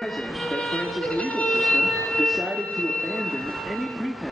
that France's legal system decided to abandon any pretense.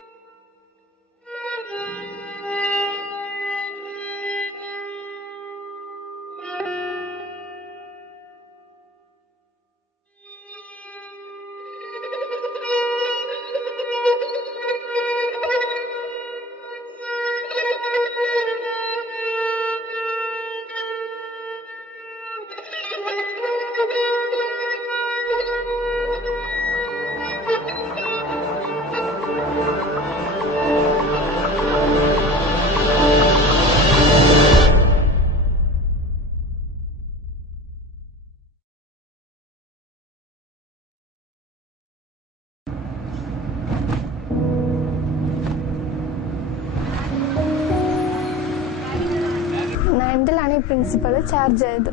നയൻത്തിലാണ് ഈ principal charge ചെയ്തത്.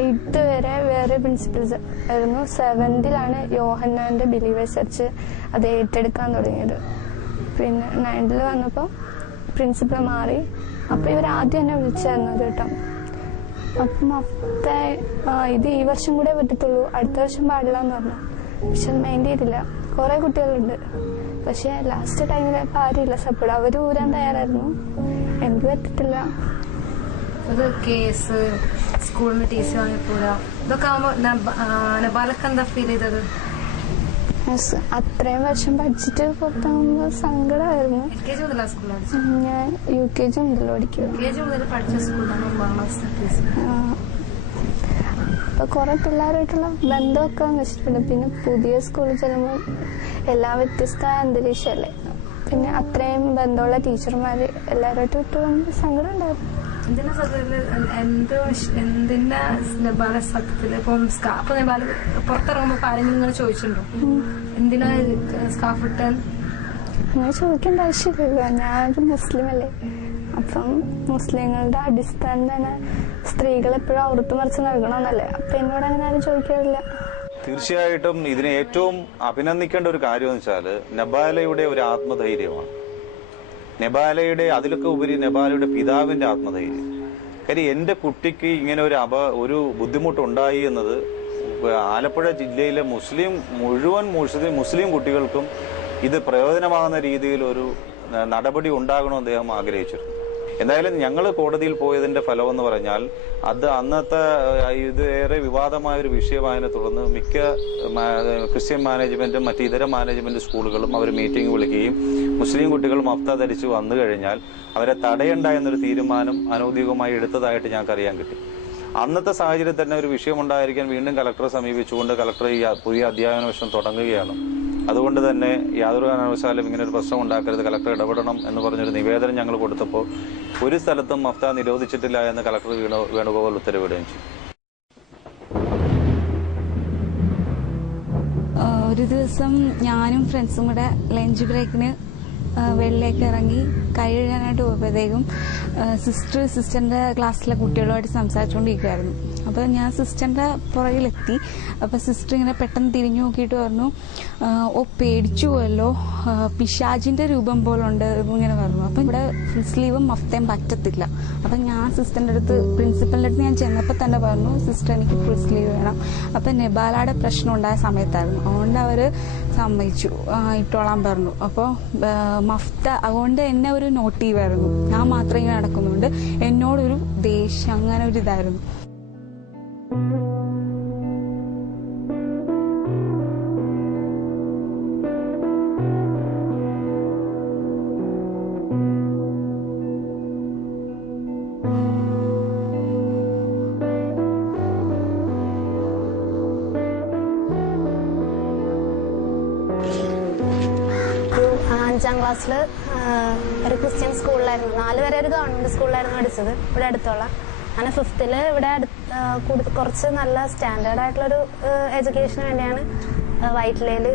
8th വരെ വേറെ പ്രിൻസിപ്പൽസ് ആയിരുന്നു. 7th യോഹന്നാന്റെ ബിലീവേഴ്സ് ചർച്ച് അത് ഏറ്റെടുക്കാൻ തുടങ്ങിയത്. പിന്നെ 9th വന്നപ്പോൾ പ്രിൻസിപ്പൾ മാറി. അപ്പോൾ ഇവർ ആദ്യം എന്നെ വിളിച്ചായിരുന്നു കേട്ടോ. അപ്പം അപ്പത്തെ ഇത് ഈ വർഷം കൂടെ പറ്റത്തുള്ളൂ, അടുത്ത വർഷം പാടില്ല എന്ന് പറഞ്ഞു. പക്ഷെ മൈൻഡ് ചെയ്തില്ല. കുറേ കുട്ടികളുണ്ട്, പക്ഷെ ലാസ്റ്റ് ടൈമിലപ്പോൾ ആരുമില്ല സപ്പോർട്ട്. അവർ ഊരാൻ തയ്യാറായിരുന്നു, എനിക്ക് പറ്റത്തില്ല. അത് കേസ് സ്കൂളിന് ടി സി വാങ്ങിപ്പോരാ ഇതൊക്കെ ആകുമ്പോൾ നബാലൊക്കെ എന്താ ഫീൽ ചെയ്തത്? അത്രയും വർഷം പഠിച്ചിട്ട് പുറത്താകുമ്പോൾ സങ്കടമായിരുന്നു. ഞാൻ UKG മുതൽ അപ്പൊ കുറെ പിള്ളേരായിട്ടുള്ള ബന്ധമൊക്കെ നശിച്ചിട്ടുണ്ട്. പിന്നെ പുതിയ സ്കൂളിൽ ചെല്ലുമ്പോൾ എല്ലാം വ്യത്യസ്ത അന്തരീക്ഷമല്ലേ. പിന്നെ അത്രയും ബന്ധമുള്ള ടീച്ചർമാര് എല്ലാവരുമായിട്ട് വിട്ടുകൊണ്ട് സങ്കടം ഉണ്ടായിരുന്നു. എന്തിന്റെ നബാല സത്യത്തില് ഇപ്പം സ്കാഫ് നബാല് പുറത്തിറങ്ങുമ്പോ ആരെങ്കിലും ഇങ്ങനെ ചോദിച്ചിട്ടുണ്ടോ എന്തിനാ സ്കാഫ് ഇട്ടാൻ? അങ്ങനെ ചോദിക്കേണ്ട ആവശ്യമില്ല, ഞാനൊരു മുസ്ലിം അല്ലേ. അപ്പം മുസ്ലിങ്ങളുടെ അടിസ്ഥാനം തന്നെ സ്ത്രീകൾ എപ്പോഴും ഔറത്ത് മറിച്ച് നൽകണമെന്നല്ലേ. അപ്പൊ എന്നോട് അങ്ങനെ ആരും ചോദിക്കാറില്ല. തീർച്ചയായിട്ടും ഇതിനെ ഏറ്റവും അഭിനന്ദിക്കേണ്ട ഒരു കാര്യം എന്ന് വെച്ചാല് നബാലയുടെ ഒരു ആത്മധൈര്യമാണ്. നബാലയുടെ അതിലൊക്കെ ഉപരി നബാലയുടെ പിതാവിന്റെ ആത്മധൈര്യം. കാര്യം എന്റെ കുട്ടിക്ക് ഇങ്ങനെ ഒരു ബുദ്ധിമുട്ടുണ്ടായി എന്നത് ആലപ്പുഴ ജില്ലയിലെ മുഴുവൻ മുസ്ലിം കുട്ടികൾക്കും ഇത് പ്രയോജനമാകുന്ന രീതിയിൽ ഒരു നടപടി ഉണ്ടാകണമെന്ന് അദ്ദേഹം ആഗ്രഹിച്ചിരുന്നു. എന്തായാലും ഞങ്ങൾ കോടതിയിൽ പോയതിന്റെ ഫലമെന്ന് പറഞ്ഞാൽ അത് അന്നത്തെ ഇത് ഏറെ വിവാദമായ ഒരു വിഷയമായതിനെ തുടർന്ന് മിക്ക ക്രിസ്ത്യൻ മാനേജ്മെന്റും മറ്റ് ഇതര മാനേജ്മെന്റ് സ്കൂളുകളും അവർ മീറ്റിംഗ് വിളിക്കുകയും മുസ്ലിം കുട്ടികൾ മഫ്ത ധരിച്ച് വന്നു കഴിഞ്ഞാൽ അവരെ തടയണ്ട എന്നൊരു തീരുമാനം അനൗദ്യോഗികമായി എടുത്തതായിട്ട് ഞങ്ങൾക്ക് അറിയാൻ കിട്ടി. അന്നത്തെ സാഹചര്യത്തിൽ തന്നെ ഒരു വിഷയമുണ്ടായിരിക്കാൻ വീണ്ടും കളക്ടറെ സമീപിച്ചുകൊണ്ട് കളക്ടർ ഈ പുതിയ അധ്യാപന വർഷം തുടങ്ങുകയാണ്. അതുകൊണ്ട് തന്നെ യാതൊരു കാരണവശാലും ഇങ്ങനെ ഒരു പ്രശ്നം ഉണ്ടാക്കരുത്, കളക്ടർ ഇടപെടണം എന്ന് പറഞ്ഞൊരു നിവേദനം ഞങ്ങൾ കൊടുത്തപ്പോൾ ഒരു സ്ഥലത്തും മഫ്ത നിരോധിച്ചിട്ടില്ല എന്ന് കളക്ടർ വേണുഗോപാൽ ഉത്തരവിടുകയും ചെയ്തു. ഒരു ദിവസം ഞാനും ഫ്രണ്ട്സും കൂടെ ലഞ്ച് ബ്രേക്കിന് വെളിയിലേക്ക് ഇറങ്ങി കൈ കഴുകാനായിട്ട് പോയപ്പോഴത്തേക്കും സിസ്റ്ററിന്റെ ക്ലാസ്സിലെ കുട്ടികളുമായിട്ട് സംസാരിച്ചുകൊണ്ടിരിക്കുകയായിരുന്നു. അപ്പോൾ ഞാൻ സിസ്റ്ററിന്റെ പുറകിലെത്തി. അപ്പോൾ സിസ്റ്റർ ഇങ്ങനെ പെട്ടെന്ന് തിരിഞ്ഞു നോക്കിയിട്ട് പറഞ്ഞു, പേടിച്ചു പോയല്ലോ, പിശാജിന്റെ രൂപം പോലുണ്ട് ഇങ്ങനെ പറഞ്ഞു. അപ്പം ഇവിടെ ഫുൾ സ്ലീവും മഫ്തയും പറ്റത്തില്ല. അപ്പം ഞാൻ സിസ്റ്ററിന്റെ അടുത്ത് പ്രിൻസിപ്പലിന്റെ അടുത്ത് ഞാൻ ചെന്നപ്പോൾ തന്നെ പറഞ്ഞു, സിസ്റ്റർ എനിക്ക് ഫുൾ സ്ലീവ് വേണം. അപ്പം നെബാലയുടെ പ്രശ്നം ഉണ്ടായ സമയത്തായിരുന്നു, അതുകൊണ്ട് അവര് സമ്മതിച്ചു, ഇട്ടോളാൻ പറഞ്ഞു. അപ്പോൾ മഫ്ത അതുകൊണ്ട് എന്നെ ഒരു നോട്ടീവായിരുന്നു, ഞാൻ മാത്രം ഇങ്ങനെ നടക്കുന്നുണ്ട്, എന്നോടൊരു ദേഷ്യം അങ്ങനെ ഒരു ഇതായിരുന്നു. അഞ്ചാം ക്ലാസ്സിൽ ഒരു ക്രിസ്ത്യൻ സ്കൂളിലായിരുന്നു, 4 വരെ ഒരു ഗവൺമെന്റ് സ്കൂളിലായിരുന്നു പഠിച്ചത് ഇവിടെ അടുത്തുള്ള. അങ്ങനെ 5th ഇവിടെ കുറച്ച് നല്ല സ്റ്റാൻഡേർഡ് ആയിട്ടുള്ളൊരു എഡ്യൂക്കേഷന് വേണ്ടിയാണ് വൈറ്റ്ലയിൽ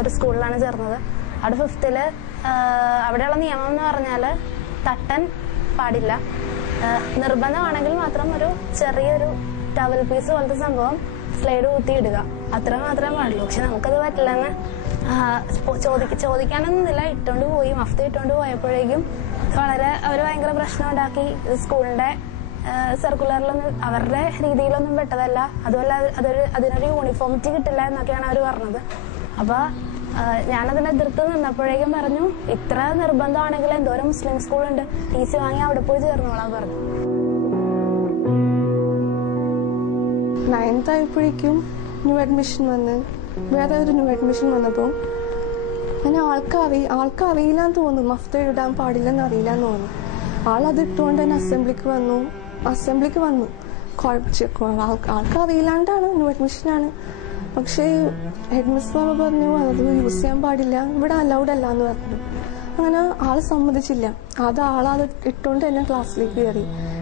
ഒരു സ്കൂളിലാണ് ചേർന്നത്. അവിടെ 5th അവിടെയുള്ള നിയമം എന്ന് പറഞ്ഞാൽ തട്ടൻ പാടില്ല, നിർബന്ധമാണെങ്കിൽ മാത്രം ഒരു ചെറിയൊരു ടവൽ പീസ് പോലത്തെ സംഭവം സ്ലൈഡ് കൂട്ടിയിടുക, അത്ര മാത്രമേ പാടുള്ളൂ. പക്ഷെ നമുക്കത് പറ്റില്ലെന്ന് ചോദിക്കാനൊന്നുമില്ല, ഇട്ടോണ്ട് പോയി. മഫ്ത ഇട്ടോണ്ട് പോയപ്പോഴേക്കും അവർ ഭയങ്കര പ്രശ്നം ഉണ്ടാക്കി. സ്കൂളിന്റെ സർക്കുലറിലൊന്നും അവരുടെ രീതിയിലൊന്നും പെട്ടതല്ല. അതുമല്ല അതിനൊരു യൂണിഫോമിറ്റി കിട്ടില്ല എന്നൊക്കെയാണ് അവർ പറഞ്ഞത്. അപ്പൊ ഞാനതിനെ എതിർത്ത് നിന്നപ്പോഴേക്കും പറഞ്ഞു, ഇത്ര നിർബന്ധമാണെങ്കിൽ എന്തോരം മുസ്ലിം സ്കൂളുണ്ട്, TC വാങ്ങി അവിടെ പോയി ചേർന്നോളാൻ പറഞ്ഞു. 9th ആയപ്പോഴേക്കും ന്യൂ അഡ്മിഷൻ വന്ന് വേറെ ഒരു ന്യൂ അഡ്മിഷൻ വന്നപ്പോൾ അങ്ങനെ ആൾക്കറിയില്ലാന്ന് തോന്നുന്നു, മഫ്ത ഇടാൻ പാടില്ലെന്ന് അറിയില്ലാന്ന് തോന്നുന്നു. ആളത് ഇട്ടുകൊണ്ട് തന്നെ അസംബ്ലിക്ക് വന്നു. ആൾക്കറിയില്ലാണ്ടാണ്, ന്യൂ അഡ്മിഷനാണ്. പക്ഷേ ഹെഡ് മിസ് പറഞ്ഞു അത് യൂസ് ചെയ്യാൻ പാടില്ല, ഇവിടെ അലൗഡ് അല്ല എന്ന് പറഞ്ഞു. അങ്ങനെ ആള് സമ്മതിച്ചില്ല. ആളത് ഇട്ടുകൊണ്ട് തന്നെ ക്ലാസ്സിലേക്ക്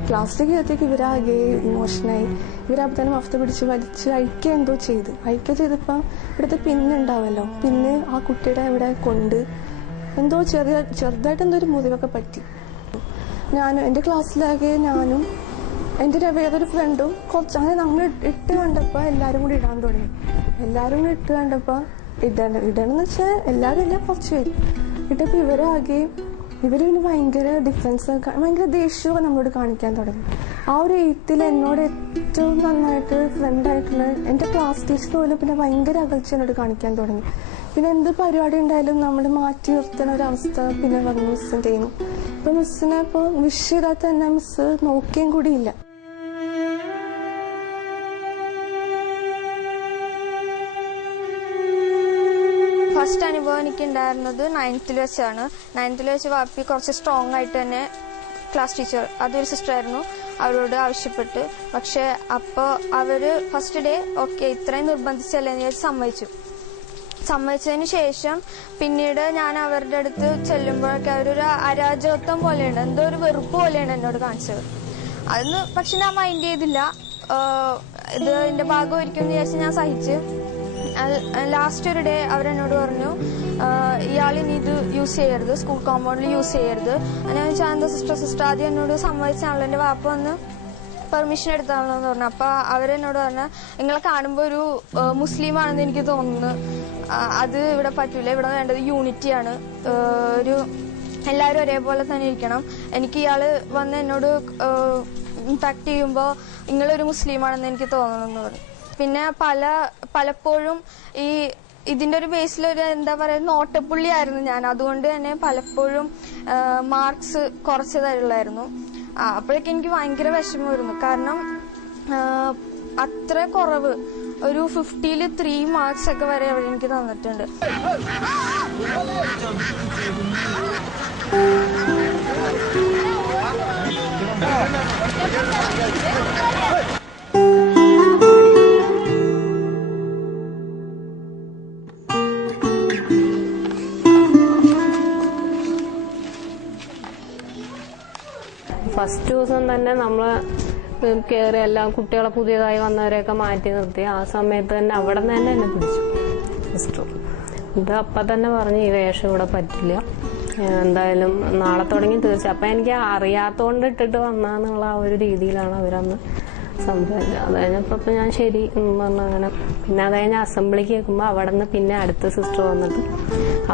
കയറിയത്തേക്ക് ഇവരാകെ ഇമോഷനായി. ഇവരപ്പം തന്നെ മഫ്ത പിടിച്ച് വലിച്ച് അഴിക്കുക എന്തോ ചെയ്തപ്പോൾ ഇവിടുത്തെ പിന്നുണ്ടാവല്ലോ, പിന്നെ ആ കുട്ടിയുടെ ഇവിടെ കൊണ്ട് എന്തോ ചെറുതായിട്ട് എന്തോ ഒരു മുറിവൊക്കെ പറ്റി. എൻ്റെ ക്ലാസ്സിലാകെ ഞാനും എൻ്റെ വേറൊരു ഫ്രണ്ടും കുറച്ച് അങ്ങനെ നമ്മൾ ഇട്ട് കണ്ടപ്പോൾ എല്ലാവരും കൂടി ഇടാൻ തുടങ്ങി. എല്ലാവരും കൂടി ഇട്ട് കണ്ടപ്പോൾ ഇടണമെന്ന് വെച്ചാൽ എല്ലാവരും ഇല്ല, കുറച്ച് പേര് ഇട്ടപ്പോൾ ഇവര് പിന്നെ ഭയങ്കര ഡിഫറൻസ്, ഭയങ്കര ദേഷ്യമൊക്കെ നമ്മളോട് കാണിക്കാൻ തുടങ്ങി. ആ ഒരു 8th എന്നോട് ഏറ്റവും നന്നായിട്ട് ഫ്രണ്ടായിട്ടുള്ള എൻ്റെ ക്ലാസ് ടീച്ചർ പോലും പിന്നെ ഭയങ്കര അകൽച്ച എന്നോട് കാണിക്കാൻ തുടങ്ങി. പിന്നെ എന്ത് പരിപാടി ഉണ്ടായാലും നമ്മൾ മാറ്റി നിർത്തുന്ന ഒരവസ്ഥ പിന്നെ വന്നു മിസ്സിൻ്റെ ചെയ്യുന്നു. ഇപ്പം മിസ്സിനെ ഇപ്പോൾ വിഷ് ചെയ്താൽ തന്നെ മിസ് നോക്കിയും കൂടിയില്ല. ഫസ്റ്റ് അനുഭവം എനിക്കുണ്ടായിരുന്നത് 9th വെച്ചാണ്. 9th വെച്ച് വാപ്പി കുറച്ച് സ്ട്രോങ് ആയിട്ട് തന്നെ ക്ലാസ് ടീച്ചർ, അതൊരു സിസ്റ്ററായിരുന്നു, അവരോട് ആവശ്യപ്പെട്ട്. പക്ഷെ അപ്പോൾ അവര് ഫസ്റ്റ് ഡേ ഓക്കെ ഇത്രയും നിർബന്ധിച്ചല്ലേ എന്ന് വിചാരിച്ച് സമ്മതിച്ചതിന് ശേഷം പിന്നീട് ഞാൻ അവരുടെ അടുത്ത് ചെല്ലുമ്പോഴൊക്കെ അവരൊരു അരാജകത്വം പോലെയുണ്ട്, എന്തോ ഒരു വെറുപ്പ് പോലെയാണ് എന്നോട് കാണിച്ചത്. അതൊന്ന് പക്ഷെ ഞാൻ മൈൻഡ് ചെയ്തില്ല. ഇത് എന്റെ ഭാഗമായിരിക്കും എന്ന് വിചാരിച്ച് ഞാൻ സഹിച്ച്. ലാസ്റ്റ് ഒരു ഡേ അവരെന്നോട് പറഞ്ഞു, ഇയാൾ ഇനി ഇത് യൂസ് ചെയ്യരുത്, സ്കൂൾ കോമ്പൗണ്ടിൽ യൂസ് ചെയ്യരുത്. ഞാൻ വെച്ചാൽ എന്താ സിസ്റ്റർ ആദ്യം എന്നോട് സമ്മതിച്ചാണല്ലോ, എൻ്റെ വാപ്പ വന്ന് പെർമിഷൻ എടുത്താണെന്ന് പറഞ്ഞു. അപ്പൊ അവരെന്നോട് പറഞ്ഞ നിങ്ങളെ കാണുമ്പോൾ ഒരു മുസ്ലിം ആണെന്ന് എനിക്ക് തോന്നുന്നു, അത് ഇവിടെ പറ്റൂല, ഇവിടെ വേണ്ടത് യൂണിറ്റിയാണ്, ഒരു എല്ലാവരും ഒരേപോലെ തന്നെ ഇരിക്കണം. എനിക്ക് ഇയാള് വന്ന് എന്നോട് ഇമ്പാക്ട് ചെയ്യുമ്പോൾ നിങ്ങളൊരു മുസ്ലിമാണെന്ന് എനിക്ക് തോന്നുന്നു പറഞ്ഞു. പിന്നെ പലപ്പോഴും ഇതിന്റെ ഒരു ബേസിലൊരു എന്താ പറയുക നോട്ടപ്പുള്ളി ആയിരുന്നു ഞാൻ. അതുകൊണ്ട് തന്നെ പലപ്പോഴും മാർക്സ് കുറച്ച് തരുള്ളായിരുന്നു. അപ്പോഴേക്കും എനിക്ക് ഭയങ്കര വിഷമമായിരുന്നു. കാരണം അത്ര കുറവ്, ഒരു 50-ൽ 3 മാർക്സ് ഒക്കെ വരെ അവർ എനിക്ക് തന്നിട്ടുണ്ട്. ഫസ്റ്റ് ദിവസം തന്നെ നമ്മൾ കയറി എല്ലാം കുട്ടികളെ പുതിയതായി വന്നവരെയൊക്കെ മാറ്റി നിർത്തി. ആ സമയത്ത് തന്നെ അവിടെ നിന്ന് തന്നെ എന്നെ പിടിച്ചു സിസ്റ്റർ. ഇത് അപ്പം തന്നെ പറഞ്ഞു ഈ വേഷം ഇവിടെ പറ്റില്ല, എന്തായാലും നാളെ തുടങ്ങി തീർച്ച. അപ്പം എനിക്ക് അറിയാത്തോണ്ട് ഇട്ടിട്ട് വന്നാന്നുള്ള ആ ഒരു രീതിയിലാണ് അവരന്ന് സംസാരിച്ചത്. അത് കഴിഞ്ഞപ്പോൾ ഞാൻ ശരി പറഞ്ഞു അങ്ങനെ. പിന്നെ അത് കഴിഞ്ഞ് അസംബ്ലിക്ക് കേൾക്കുമ്പോൾ അവിടെ നിന്ന് പിന്നെ അടുത്ത സിസ്റ്റർ വന്നിട്ട്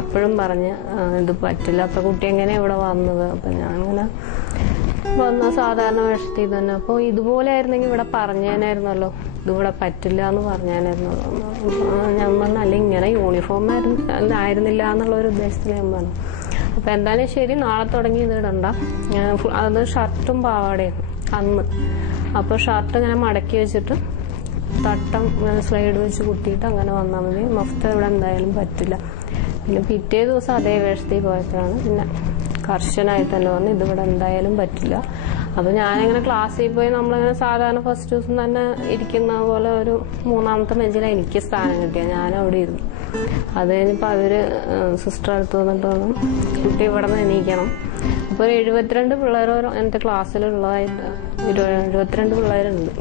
അപ്പോഴും പറഞ്ഞ് ഇത് പറ്റില്ല, അപ്പം കുട്ടി എങ്ങനെ ഇവിടെ വന്നത്. അപ്പം ഞാൻ അങ്ങനെ വന്ന സാധാരണ വേഷത്തിൽ തന്നെ. അപ്പോൾ ഇതുപോലെ ആയിരുന്നെങ്കിൽ ഇവിടെ പറഞ്ഞേനായിരുന്നല്ലോ, ഇതിവിടെ പറ്റില്ല എന്ന് പറഞ്ഞേനായിരുന്നല്ലോ. ഞാൻ പറഞ്ഞു അല്ല ഇങ്ങനെ യൂണിഫോം ആയിരുന്നില്ല എന്നുള്ളൊരു ഉദ്ദേശത്തിൽ ഞാൻ പറഞ്ഞു. അപ്പം എന്തായാലും ശരി നാളെ തുടങ്ങി ഇത് ഇടണ്ട. അത് ഷർട്ടും പാവാടയും അന്ന്. അപ്പോൾ ഷർട്ട് ഇങ്ങനെ മടക്കി വെച്ചിട്ട് തട്ടം സ്ലൈഡ് വെച്ച് കുത്തിയിട്ട് അങ്ങനെ വന്നാൽ മതി, മഫ്ത ഇവിടെ എന്തായാലും പറ്റില്ല. പിന്നെ പിറ്റേ ദിവസം അതേ വേഷത്തിൽ പോയപ്പോഴാണ് പിന്നെ കർശനായി തന്നെ വന്ന് ഇതിവിടെ എന്തായാലും പറ്റില്ല. അപ്പോൾ ഞാനിങ്ങനെ ക്ലാസ്സിൽ പോയി നമ്മളങ്ങനെ സാധാരണ ഫസ്റ്റ് ദിവസം തന്നെ ഇരിക്കുന്ന പോലെ ഒരു 3ാമത്തെ ബെഞ്ചിലാണ് എനിക്ക് സ്ഥാനം കിട്ടിയത്. ഞാനവിടെ ഇരുന്നു. അത് കഴിഞ്ഞപ്പോൾ അവർ സിസ്റ്റർ അടുത്ത് വന്നിട്ട് പറഞ്ഞു കുട്ടി ഇവിടെ നിന്ന് എണീക്കണം. അപ്പോൾ ഒരു 72 പിള്ളേർ എൻ്റെ ക്ലാസ്സിലുള്ളതായിട്ട് 72 പിള്ളേരുണ്ട്.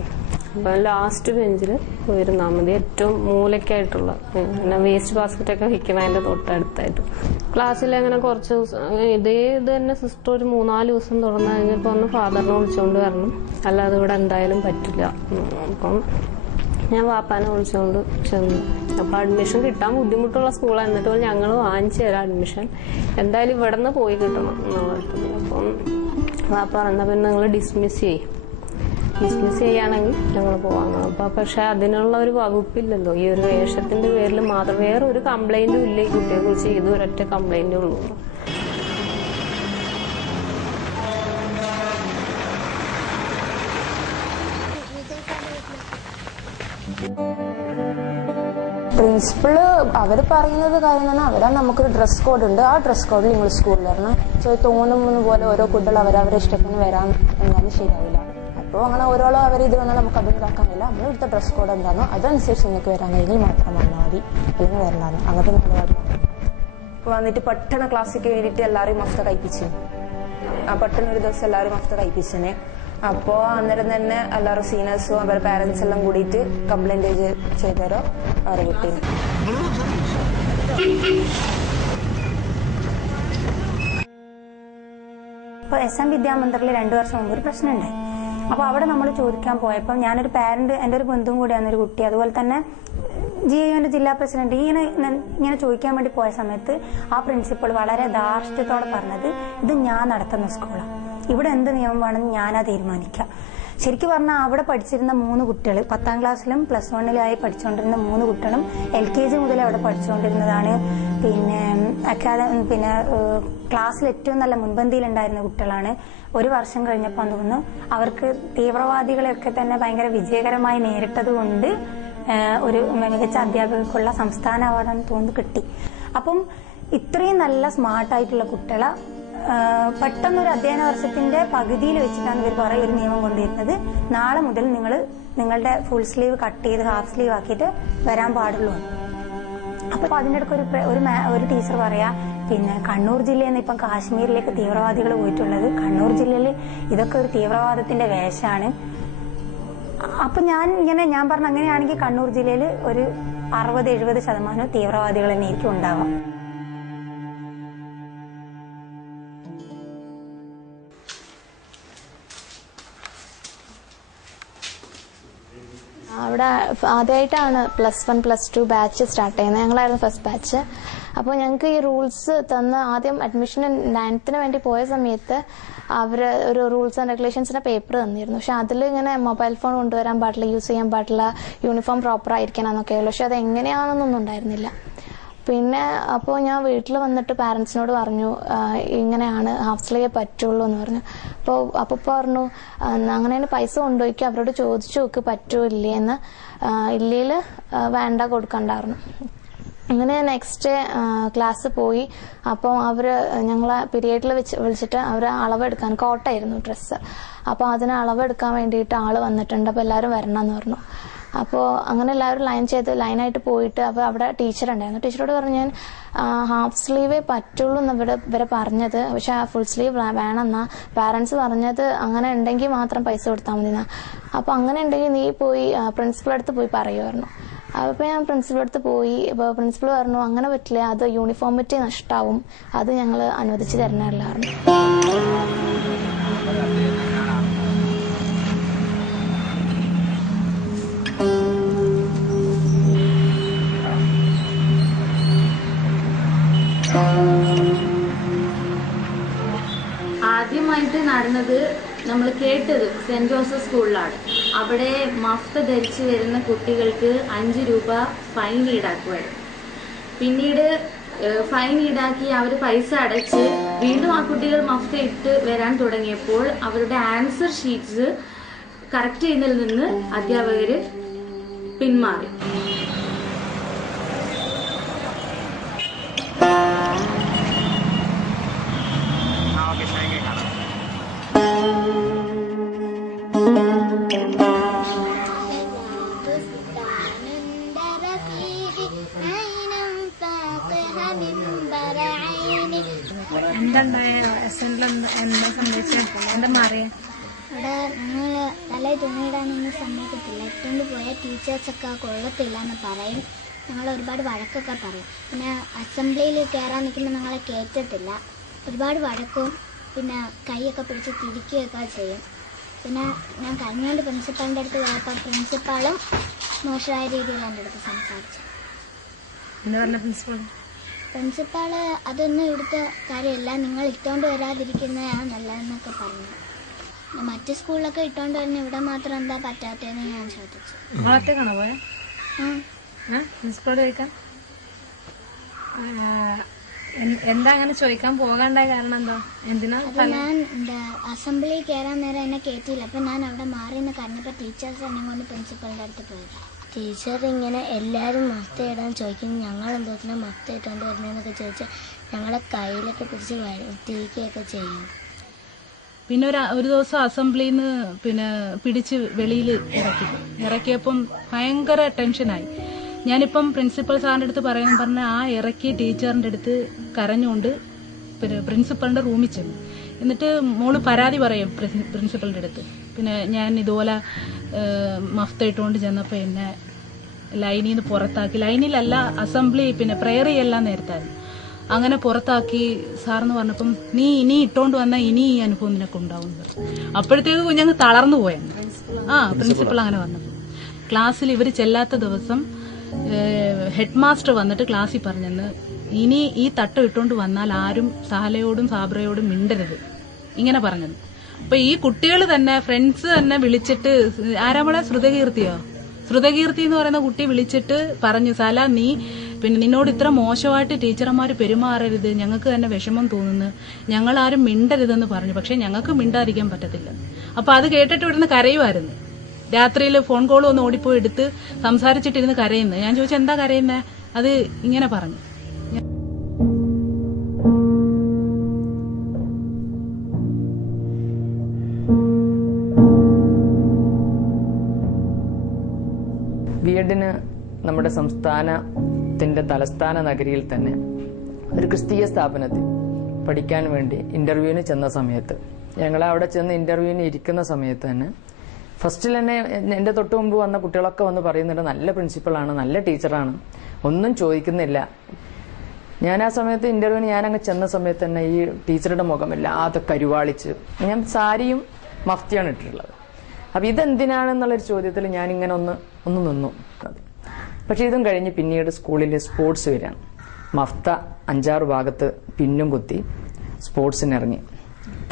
അപ്പം ലാസ്റ്റ് ബെഞ്ചിൽ പോയിരുന്നാൽ മതി, ഏറ്റവും മൂലയ്ക്കായിട്ടുള്ള പിന്നെ വേസ്റ്റ് ബാസ്ക്കറ്റൊക്കെ വയ്ക്കണതിൻ്റെ തൊട്ടടുത്തായിട്ട്. ക്ലാസ്സിൽ അങ്ങനെ കുറച്ച് ദിവസം ഇത് തന്നെ സിസ്റ്റർ ഒരു 3-4 ദിവസം തുറന്നു കഴിഞ്ഞപ്പോൾ ഒന്ന് ഫാദറിനെ വിളിച്ചുകൊണ്ട് വരണം, അല്ലാതെ ഇവിടെ എന്തായാലും പറ്റില്ല. അപ്പം ഞാൻ വാപ്പാനെ വിളിച്ചുകൊണ്ട് ചെന്നു. അപ്പം അഡ്മിഷൻ കിട്ടാൻ ബുദ്ധിമുട്ടുള്ള സ്കൂളാണ്, എന്നിട്ട് ഞങ്ങൾ വാങ്ങിച്ചു തരാം അഡ്മിഷൻ, എന്തായാലും ഇവിടെ നിന്ന് പോയി കിട്ടണം എന്നുള്ളത്. അപ്പം വാപ്പ പറഞ്ഞാൽ പിന്നെ നിങ്ങൾ ഡിസ്മിസ് ചെയ്യും, ബിസിനസ് ചെയ്യുകയാണെങ്കിൽ ഞങ്ങൾ പോവാം. അപ്പൊ പക്ഷെ അതിനുള്ള ഒരു വകുപ്പില്ലല്ലോ. ഈ ഒരു വേഷത്തിന്റെ പേരിൽ മാത്രം വേറെ ഒരു കംപ്ലൈന്റും ഇല്ല. ഈ കുട്ടിയെ കുറിച്ച് ഇതൊരൊറ്റ കംപ്ലൈന്റേ ഉള്ളൂ. പ്രിൻസിപ്പള് അവർ പറയുന്നത് കാര്യം തന്നെ അവരാ നമുക്കൊരു ഡ്രസ് കോഡ് ഉണ്ട്. ആ ഡ്രസ് കോഡിൽ നിങ്ങൾ സ്കൂളിൽ വരണം. തോന്നുന്ന പോലെ ഓരോ കുട്ടികൾ അവരവരെ ഇഷ്ടത്തിന് വരാൻ എന്നാലും ശരിയാവില്ല. അപ്പോൾ അങ്ങനെ ഓരോളം അവർ ഇത് വന്നാൽ നമുക്ക് അതൊന്നും ഇതാക്കാൻ കഴിയില്ല. നമ്മൾ ഇവിടുത്തെ ഡ്രസ് കോഡ് എന്താണോ അതനുസരിച്ച് നിങ്ങൾക്ക് വരാൻ കഴിഞ്ഞാൽ മാത്രം വന്നാൽ മതി, അല്ലെങ്കിൽ വരണ്ടാണ്. അങ്ങനത്തെ നിലപാട് വന്നിട്ട് പെട്ടെന്ന് ക്ലാസ്സിൽ കയറിയിട്ട് എല്ലാവരും മഫ്ത കഴിപ്പിച്ചു. പെട്ടെന്ന് ഒരു ദിവസം എല്ലാവരും മഫ്ത കഴിപ്പിച്ചനെ. അപ്പോൾ അന്നേരം തന്നെ എല്ലാവരും സീനിയേഴ്സും അവരുടെ പാരന്റ്സ് എല്ലാം കൂടിയിട്ട് കംപ്ലൈന്റ് ചെയ്തരോ അവരെ കുട്ടി. ഇപ്പോൾ SM വിദ്യാമന്ദിറിൽ 2 വർഷം മുമ്പ് ഒരു പ്രശ്നം ഉണ്ടായി. അപ്പോൾ അവിടെ നമ്മൾ ചോദിക്കാൻ പോയപ്പോൾ ഞാനൊരു പാരന്റ്, എൻ്റെ ഒരു ബന്ധുവും കൂടിയാണ് ഒരു കുട്ടി, അതുപോലെ തന്നെ GIUവിന്റെ ജില്ലാ പ്രസിഡന്റ് ഇങ്ങനെ ചോദിക്കാൻ വേണ്ടി പോയ സമയത്ത് ആ പ്രിൻസിപ്പൾ വളരെ ധാർഷ്ട്യത്തോടെ പറഞ്ഞത്, ഇത് ഞാൻ നടത്തുന്ന സ്കൂളാണ്, ഇവിടെ എന്ത് നിയമം വേണമെന്ന് ഞാനാ തീരുമാനിക്കാം. ശരിക്കും പറഞ്ഞാൽ അവിടെ പഠിച്ചിരുന്ന 3 കുട്ടികൾ 10ാം ക്ലാസ്സിലും +1 പഠിച്ചുകൊണ്ടിരുന്ന 3 കുട്ടികളും LKG മുതൽ അവിടെ പഠിച്ചുകൊണ്ടിരുന്നതാണ്. പിന്നെ ക്ലാസ്സിൽ ഏറ്റവും നല്ല മുൻപന്തിയിലുണ്ടായിരുന്ന കുട്ടികളാണ്. ഒരു വർഷം കഴിഞ്ഞപ്പോൾ തോന്നുന്നു അവർക്ക് തീവ്രവാദികളെയൊക്കെ തന്നെ ഭയങ്കര വിജയകരമായി നേരിട്ടത് കൊണ്ട് ഒരു മികച്ച അധ്യാപകർക്കുള്ള സംസ്ഥാന അവാർഡാണ് തോന്നുന്നു കിട്ടി. അപ്പം ഇത്രയും നല്ല സ്മാർട്ടായിട്ടുള്ള കുട്ടികളെ പെട്ടെന്നൊരു അധ്യയന വർഷത്തിന്റെ പകുതിയിൽ വെച്ചിട്ടാണ് ഇവർ പറയും ഒരു നിയമം കൊണ്ടുവരുന്നത്, നാളെ മുതൽ നിങ്ങൾ നിങ്ങളുടെ ഫുൾ സ്ലീവ് കട്ട് ചെയ്ത് ഹാഫ് സ്ലീവ് ആക്കിയിട്ട് വരാൻ പാടുള്ളൂ. അപ്പൊ അതിൻ്റെ ഇടയ്ക്ക് ഒരു ടീച്ചർ പറയാ, പിന്നെ കണ്ണൂർ ജില്ലയിൽ നിന്ന് ഇപ്പം കാശ്മീരിലേക്ക് തീവ്രവാദികൾ പോയിട്ടുള്ളത്, കണ്ണൂർ ജില്ലയിൽ ഇതൊക്കെ ഒരു തീവ്രവാദത്തിന്റെ വേഷമാണ്. അപ്പൊ ഞാൻ പറഞ്ഞ അങ്ങനെയാണെങ്കിൽ കണ്ണൂർ ജില്ലയിൽ ഒരു 60-70% തീവ്രവാദികൾ തന്നെ ആയിരിക്കും ഉണ്ടാവാം. അവിടെ ആദ്യമായിട്ടാണ് +1 +2 ബാച്ച് സ്റ്റാർട്ട് ചെയ്യുന്നത്. ഞങ്ങളായിരുന്നു ഫസ്റ്റ് ബാച്ച്. അപ്പോൾ ഞങ്ങൾക്ക് ഈ റൂൾസ് തന്ന ആദ്യം അഡ്മിഷൻ 9th വേണ്ടി പോയ സമയത്ത് അവർ ഒരു റൂൾസ് ആൻഡ് റെഗുലേഷൻസിന്റെ പേപ്പർ തന്നിരുന്നു. പക്ഷെ അതിൽ ഇങ്ങനെ മൊബൈൽ ഫോൺ കൊണ്ടുവരാൻ പാടില്ല, യൂസ് ചെയ്യാൻ പാടില്ല, യൂണിഫോം പ്രോപ്പർ ആയിരിക്കണം എന്നൊക്കെയുള്ളൂ. പക്ഷെ അത് എങ്ങനെയാണെന്നൊന്നും ഉണ്ടായിരുന്നില്ല. പിന്നെ അപ്പോൾ ഞാൻ വീട്ടിൽ വന്നിട്ട് പാരൻസിനോട് പറഞ്ഞു, ഇങ്ങനെയാണ് ഹാഫ് സ്ലീവേ പറ്റുള്ളൂ എന്ന് പറഞ്ഞു. അപ്പോൾ പറഞ്ഞു, അങ്ങനെ പൈസ കൊണ്ടുപോയിക്കും, അവരോട് ചോദിച്ചു നോക്ക് പറ്റുമോ ഇല്ലേ എന്ന്. ഇല്ലെങ്കിൽ വേണ്ട കൊടുക്കണ്ടായിരുന്നു. അങ്ങനെ നെക്സ്റ്റ് ക്ലാസ് പോയി. അപ്പോൾ അവർ ഞങ്ങളെ പീരിയഡിൽ വിളിച്ചിട്ട് അവർ അളവെടുക്കാൻ, കോട്ടായിരുന്നു ഡ്രസ്സ്, അപ്പോൾ അതിന് അളവെടുക്കാൻ വേണ്ടിയിട്ട് ആൾ വന്നിട്ടുണ്ട്, അപ്പോൾ എല്ലാവരും വരണം എന്ന് പറഞ്ഞു. അപ്പോൾ അങ്ങനെ എല്ലാവരും ലൈനായിട്ട് പോയിട്ട് അപ്പോൾ അവിടെ ടീച്ചർ ഉണ്ടായിരുന്നു. ടീച്ചറോട് പറഞ്ഞു, ഞാൻ ഹാഫ് സ്ലീവേ പറ്റുള്ളൂ എന്ന് ഇവരെ പറഞ്ഞത്, പക്ഷെ ഫുൾ സ്ലീവ് വേണമെന്നാ പാരൻസ് പറഞ്ഞത്, അങ്ങനെ ഉണ്ടെങ്കിൽ മാത്രം പൈസ കൊടുത്താൽ മതി എന്നാ. അപ്പോൾ അങ്ങനെ ഉണ്ടെങ്കിൽ നീ പോയി പ്രിൻസിപ്പൾ അടുത്ത് പോയി പറയുമായിരുന്നു. അപ്പോൾ ഞാൻ പ്രിൻസിപ്പൾ അടുത്ത് പോയി. അപ്പോൾ പ്രിൻസിപ്പൾ പറഞ്ഞു, അങ്ങനെ പറ്റില്ല, അത് യൂണിഫോമിറ്റി നഷ്ടമാവും, അത് ഞങ്ങൾ അനുവദിച്ച് തരണമല്ലായിരുന്നു. ആദ്യമായിട്ട് നടന്നത് നമ്മൾ കേട്ടത് സെന്റ് ജോസഫ് സ്കൂളിലാണ്. അവിടെ മഫ്ത ധരിച്ചു വരുന്ന കുട്ടികൾക്ക് 5 രൂപ ഫൈൻ ഈടാക്കുമായിരുന്നു. പിന്നീട് ഫൈൻ ഈടാക്കി അവർ പൈസ അടച്ച് വീണ്ടും ആ കുട്ടികൾ മഫ്ത ഇട്ട് വരാൻ തുടങ്ങിയപ്പോൾ അവരുടെ ആൻസർ ഷീറ്റ്സ് കറക്റ്റ് ചെയ്യുന്നതിൽ നിന്ന് അധ്യാപകർ പിന്മാറി. അവിടെ ഞങ്ങൾ തലയിൽ തുണിയിടാനൊന്നും സമ്മതിക്കത്തില്ല. ഇട്ടുകൊണ്ട് പോയാൽ ടീച്ചേഴ്സൊക്കെ കൊള്ളത്തില്ല എന്ന് പറയും. ഞങ്ങൾ ഒരുപാട് വഴക്കൊക്കെ പറയും. പിന്നെ അസംബ്ലിയിൽ കയറാൻ നിൽക്കുമ്പോൾ ഞങ്ങളെ കയറ്റത്തില്ല. ഒരുപാട് വഴക്കും പിന്നെ കൈയൊക്കെ പിടിച്ച് തിരിക്കുകയൊക്കെ ചെയ്യും. പിന്നെ ഞാൻ കഴിഞ്ഞുകൊണ്ട് പ്രിൻസിപ്പാളിൻ്റെ അടുത്ത് പോയപ്പോൾ പ്രിൻസിപ്പാളും മോശമായ രീതിയിൽ എൻ്റെ അടുത്ത് സംസാരിച്ചു. പ്രിൻസിപ്പാള് അതൊന്നും ഇവിടുത്തെ കാര്യമില്ല, നിങ്ങൾ ഇട്ടുകൊണ്ട് വരാതിരിക്കുന്നതാണ് നല്ലതെന്നൊക്കെ പറഞ്ഞു. മറ്റു സ്കൂളിലൊക്കെ ഇട്ടോണ്ട് വരുന്ന ഇവിടെ മാത്രം എന്താ പറ്റാത്തതെന്ന് ഞാൻ ചോദിച്ചു. നിങ്ങളൊറ്റക്കാണോ പോയെ? പ്രിൻസിപ്പളോട് ചോദിക്കാം. എന്താ അങ്ങനെ ചോദിക്കാൻ പോകാണ്ടായ കാരണം എന്താ? എന്തിനാ? ഞാൻ അസംബ്ലി കയറാൻ നേരം എന്നെ കയറ്റിയില്ല. അപ്പൊ ഞാൻ അവിടെ മാറി നിന്ന് കരഞ്ഞപ്പോ ടീച്ചേഴ്സ് എന്നെ കൊണ്ട് പ്രിൻസിപ്പളിന്റെ അടുത്ത് പോയത്. ടീച്ചർ ഇങ്ങനെ എല്ലാവരും മഫ്ത ഇടാൻ ചോദിക്കുന്നു, ഞങ്ങൾ എന്തോത്തിനാ മഫ്ത ഇട്ടോണ്ട് വരുന്നതെന്നൊക്കെ ചോദിച്ചാൽ ഞങ്ങളെ കയ്യിലൊക്കെ പിടിച്ച് തിരിക്കുകയൊക്കെ ചെയ്യും. പിന്നെ ഒരു ദിവസം അസംബ്ലിയിൽ നിന്ന് പിടിച്ച് വെളിയിൽ ഇറക്കിയപ്പം ഭയങ്കര ടെൻഷനായി. ഞാനിപ്പം പ്രിൻസിപ്പൽ സാറിന്റെ അടുത്ത് പറഞ്ഞ ആ ഇറക്കിയ ടീച്ചറിന്റെ അടുത്ത് കരഞ്ഞുകൊണ്ട് പ്രിൻസിപ്പളിന്റെ റൂമിൽ ചെന്നു. എന്നിട്ട് മോള് പരാതി പറയും പ്രിൻസിപ്പളിന്റെ അടുത്ത്. ഞാൻ ഇതുപോലെ മഫ്ത ഇട്ടുകൊണ്ട് ചെന്നപ്പോൾ എന്നെ ലൈനിൽ നിന്ന് പുറത്താക്കി. ലൈനിലല്ല, അസംബ്ലി പ്രെയർ എല്ലാം നേരത്തായിരുന്നു. അങ്ങനെ പുറത്താക്കി സാറെന്ന് പറഞ്ഞപ്പം നീ ഇനി ഇട്ടോണ്ട് വന്നാൽ ഇനി ഈ അനുഭവം നിനക്ക് ഉണ്ടാവും. അപ്പോഴത്തേക്ക് ഞങ്ങൾ തളർന്നു പോയെന്ന്. പ്രിൻസിപ്പൾ അങ്ങനെ വന്നപ്പോൾ ക്ലാസ്സിൽ ഇവർ ചെല്ലാത്ത ദിവസം ഹെഡ് മാസ്റ്റർ വന്നിട്ട് ക്ലാസ്സിൽ പറഞ്ഞെന്ന്, ഇനി ഈ തട്ടം ഇട്ടുകൊണ്ട് വന്നാൽ ആരും സാലയോടും സാബ്രയോടും മിണ്ടരുത്, ഇങ്ങനെ പറഞ്ഞത്. അപ്പൊ ഈ കുട്ടികൾ തന്നെ ഫ്രണ്ട്സ് തന്നെ വിളിച്ചിട്ട്, ആരാമളെ ശ്രുതകീർത്തി എന്ന് പറയുന്ന കുട്ടി വിളിച്ചിട്ട് പറഞ്ഞു, സാല നീ നിന്നോട് ഇത്ര മോശമായിട്ട് ടീച്ചർമാർ പെരുമാറരുത്, ഞങ്ങൾക്ക് തന്നെ വിഷമം തോന്നുന്നു, ഞങ്ങൾ ആരും മിണ്ടരുതെന്ന് പറഞ്ഞു. പക്ഷെ ഞങ്ങൾക്ക് മിണ്ടാതിരിക്കാൻ പറ്റത്തില്ല. അപ്പൊ അത് കേട്ടിട്ട് ഇവിടുന്ന് കരയുമായിരുന്നു. രാത്രിയിൽ ഫോൺ കോൾ ഒന്ന് ഓടിപ്പോയി എടുത്ത് സംസാരിച്ചിട്ടിരുന്ന് കരയുന്നത്. ഞാൻ ചോദിച്ചു എന്താ കരയുന്നേ? അത് ഇങ്ങനെ പറഞ്ഞു. ബിഎഡിന് നമ്മുടെ സംസ്ഥാനത്തിന്റെ തലസ്ഥാന നഗരിയിൽ തന്നെ ഒരു ക്രിസ്തീയ സ്ഥാപനത്തിൽ പഠിക്കാൻ വേണ്ടി ഇന്റർവ്യൂവിന് ചെന്ന സമയത്ത്, ഞങ്ങൾ അവിടെ ചെന്ന് ഇന്റർവ്യൂവിന് ഇരിക്കുന്ന സമയത്ത് തന്നെ ഫസ്റ്റിൽ തന്നെ എന്റെ തൊട്ട് മുമ്പ് വന്ന കുട്ടികളൊക്കെ വന്ന് പറയുന്നുണ്ട്, നല്ല പ്രിൻസിപ്പളാണ്, നല്ല ടീച്ചറാണ്, ഒന്നും ചോദിക്കുന്നില്ല. ഞാൻ ആ സമയത്ത് ഇന്റർവ്യൂവിന് ഞാനങ്ങ് ചെന്ന സമയത്ത് തന്നെ ഈ ടീച്ചറുടെ മുഖം വല്ലാതെ കരുവാളിച്ച്, ഞാൻ സാരിയും മഫ്തിയാണ് ഇട്ടിട്ടുള്ളത്. അപ്പൊ ഇതെന്തിനാണെന്നുള്ളൊരു ചോദ്യത്തിൽ ഞാനിങ്ങനെ ഒന്ന് നിന്നു. പക്ഷെ ഇതും കഴിഞ്ഞ് പിന്നീട് സ്കൂളിൽ സ്പോർട്സ് വരികയാണ്. മഫ്ത 5-6 ഭാഗത്ത് പിന്നും കുത്തി സ്പോർട്സിനിറങ്ങി.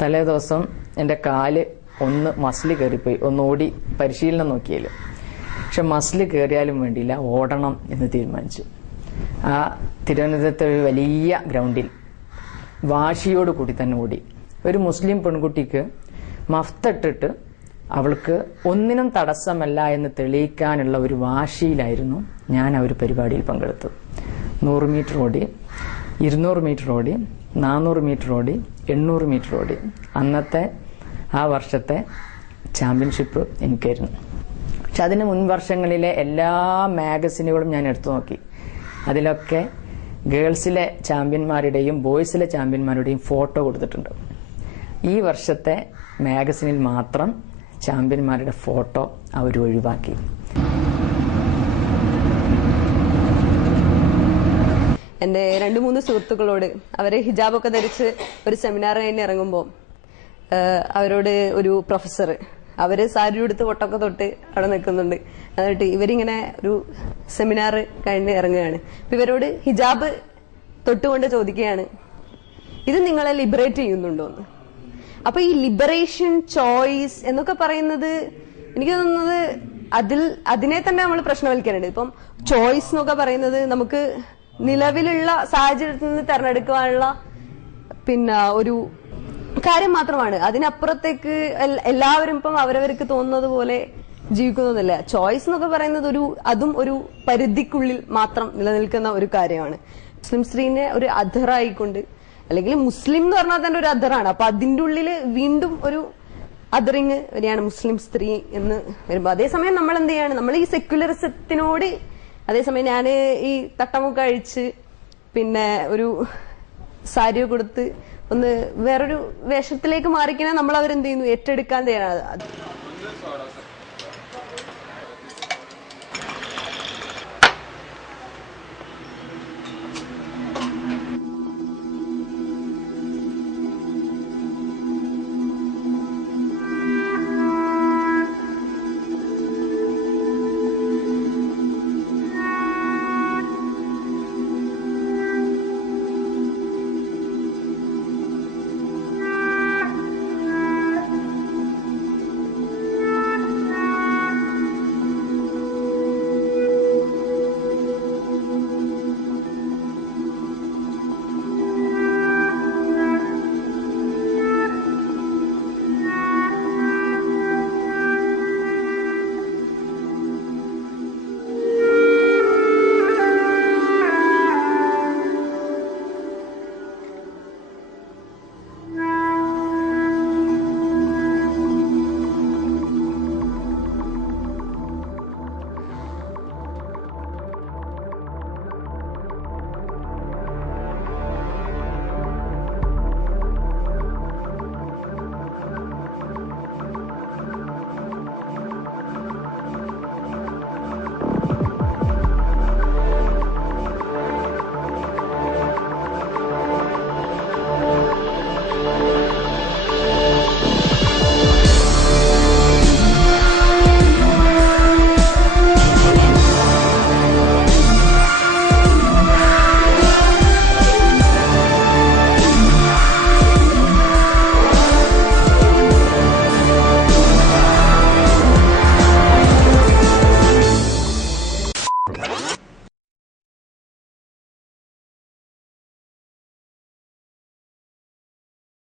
തലേ ദിവസം എൻ്റെ കാല് ഒന്ന് മസിൽ കയറിപ്പോയി, ഒന്ന് ഓടി പരിശീലനം നോക്കിയാൽ. പക്ഷെ മസിൽ കയറിയാലും വേണ്ടിയില്ല, ഓടണം എന്ന് തീരുമാനിച്ചു. ആ തിരുവനന്തപുരത്തെ ഒരു വലിയ ഗ്രൗണ്ടിൽ വാശിയോട് കൂടി തന്നെ ഓടി. ഒരു മുസ്ലിം പെൺകുട്ടിക്ക് മഫ്ത ഇട്ടിട്ട് അവൾക്ക് ഒന്നിനും തടസ്സമല്ല എന്ന് തെളിയിക്കാനുള്ള ഒരു വാശിയിലായിരുന്നു ഞാൻ ആ ഒരു പരിപാടിയിൽ പങ്കെടുത്തത്. 100 മീറ്റർ ഓടി, 200 മീറ്റർ ഓടി, 400 മീറ്റർ ഓടി, 800 മീറ്റർ ഓടി. അന്നത്തെ ആ വർഷത്തെ ചാമ്പ്യൻഷിപ്പ് എനിക്കായിരുന്നു. പക്ഷെ അതിന് മുൻ വർഷങ്ങളിലെ എല്ലാ മാഗസിനുകളും ഞാൻ എടുത്തു നോക്കി. അതിലൊക്കെ ഗേൾസിലെ ചാമ്പ്യന്മാരുടെയും ബോയ്സിലെ ചാമ്പ്യന്മാരുടെയും ഫോട്ടോ കൊടുത്തിട്ടുണ്ട്. ഈ വർഷത്തെ മാഗസിനിൽ മാത്രം ചാമ്പ്യന്മാരുടെ ഫോട്ടോ അവർ ഒഴിവാക്കി. എൻ്റെ 2-3 സുഹൃത്തുക്കളോട് അവരെ ഹിജാബൊക്കെ ധരിച്ച് ഒരു സെമിനാർ കഴിഞ്ഞ് ഇറങ്ങുമ്പോൾ അവരോട് ഒരു പ്രൊഫസർ, അവര് സാരി എടുത്ത് പൊട്ടൊക്കെ തൊട്ട് അവിടെ നിൽക്കുന്നുണ്ട്. എന്നിട്ട് ഇവരിങ്ങനെ ഒരു സെമിനാർ കഴിഞ്ഞ് ഇറങ്ങുകയാണ്. അപ്പൊ ഇവരോട് ഹിജാബ് തൊട്ടുകൊണ്ട് ചോദിക്കുകയാണ്, ഇത് നിങ്ങളെ ലിബറേറ്റ് ചെയ്യുന്നുണ്ടോന്ന്. അപ്പൊ ഈ ലിബറേഷൻ, ചോയ്സ് എന്നൊക്കെ പറയുന്നത് എനിക്ക് തോന്നുന്നത് അതിനെ തന്നെ നമ്മൾ പ്രശ്നവൽക്കരിക്കുന്നുണ്ട്. ഇപ്പം ചോയ്സ് എന്നൊക്കെ പറയുന്നത് നമുക്ക് നിലവിലുള്ള സാഹചര്യത്തിൽ നിന്ന് തെരഞ്ഞെടുക്കാനുള്ള ഒരു കാര്യം മാത്രമാണ്. അതിനപ്പുറത്തേക്ക് എല്ലാവരും ഇപ്പം അവരവർക്ക് തോന്നുന്നത് പോലെ ജീവിക്കുന്നതല്ല. ചോയ്സ് എന്നൊക്കെ പറയുന്നത് അതും ഒരു പരിധിക്കുള്ളിൽ മാത്രം നിലനിൽക്കുന്ന ഒരു കാര്യമാണ്. മുസ്ലിം സ്ത്രീനെ ഒരു അധറായിക്കൊണ്ട്, അല്ലെങ്കിൽ മുസ്ലിം എന്ന് പറഞ്ഞാൽ തന്നെ ഒരു അധറാണ്. അപ്പൊ അതിന്റെ ഉള്ളില് വീണ്ടും ഒരു അധറിങ് വരികയാണ് മുസ്ലിം സ്ത്രീ എന്ന് വരുമ്പോ. അതേസമയം നമ്മൾ എന്ത് ചെയ്യാണ്, നമ്മൾ ഈ സെക്യുലറിസത്തിനോട്, അതേസമയം ഞാൻ ഈ തട്ടമൊക്കെ അഴിച്ച് ഒരു സാരിയോ കൊടുത്ത് ഒന്ന് വേറൊരു വേഷത്തിലേക്ക് മാറിക്കഴിഞ്ഞാൽ നമ്മൾ അവരെന്ത് ചെയ്യുന്നു, ഏറ്റെടുക്കാൻ തയ്യാറാണ്.